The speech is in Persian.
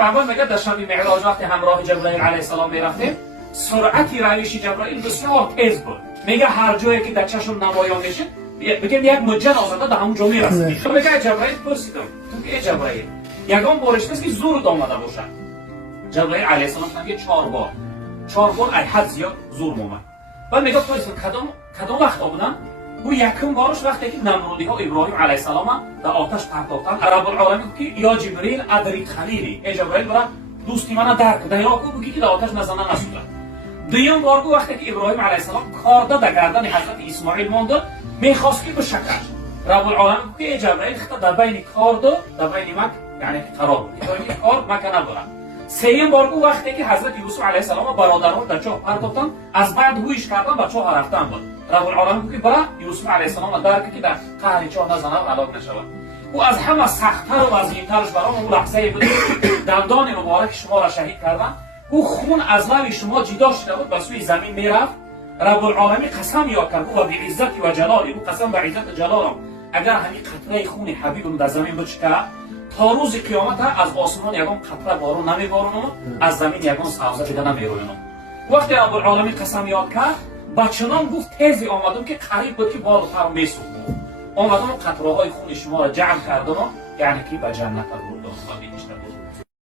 پیامبر میگه در شب معراج وقتی همراه جبرائیل علیه السلام میرفتیم، سرعت روش جبرائیل بسیار تیز بود. میگه هر جایی که در چشم نمایان میشه، بگیم یک مجن آزاده در همون جا میرسید. میگه جبرائیل پرسیدم تو که جبرائیل یگان بارش نیست که زور آمده باشه. جبرائیل علیه السلام میگه 4 بار ای حد زیاد زور اومد. بعد میگه تو کدام وقت بودن؟ او یکم بارش وقتی که نمرودی ها ابراهیم علیه السلام در آتش پرتافتن، رب العالمین که یا جبرئیل ادریک خلیلی، ای جبرئیل برا دوستی منو درک ده، یا کو بگی که در آتش نزنه نسوزه. دویم بار وقتی که ابراهیم علیه السلام کارده در گردن حضرت اسماعیل مونده، میخواست که بشکش. رب العالمین که ای جبرئیل خط در بین کارده در بین مک یعنی قرار بود. این کار مکنه داره. سوم بار وقتی که حضرت یوسف علیه السلام برادران در چاه پرتافتن، از بعد هویش کردن به چاه رفتن بود. رب العالمین که برای یوسف علیه السلام درک که در قهر چاه نزنه و هلاک نشود. او از همه سخت‌تر و عظیم‌ترش برای اون لحظه بود دندان مبارک شما را شهید کردن. او خون از لب شما جدا شده بود، به سوی زمین میرفت. رب العالمین قسم یاد کرد و بعزت و جلالی، او قسم به عزت جلالم اگر همین قطره خون حبیبم در زمین بچکه، تا روز قیامت از آسمان یگان قطره بارون نمیبارونم، از زمین یگان سبزه دیگه نمیروینم. وقتی رب العالمین قسم یاد کرد، بچنان گفت تیزی آمدم که قریب بود که بالاتر میسوختم. آمدم قطره های خون شما را جمع کردم، یعنی که به جنت بردم.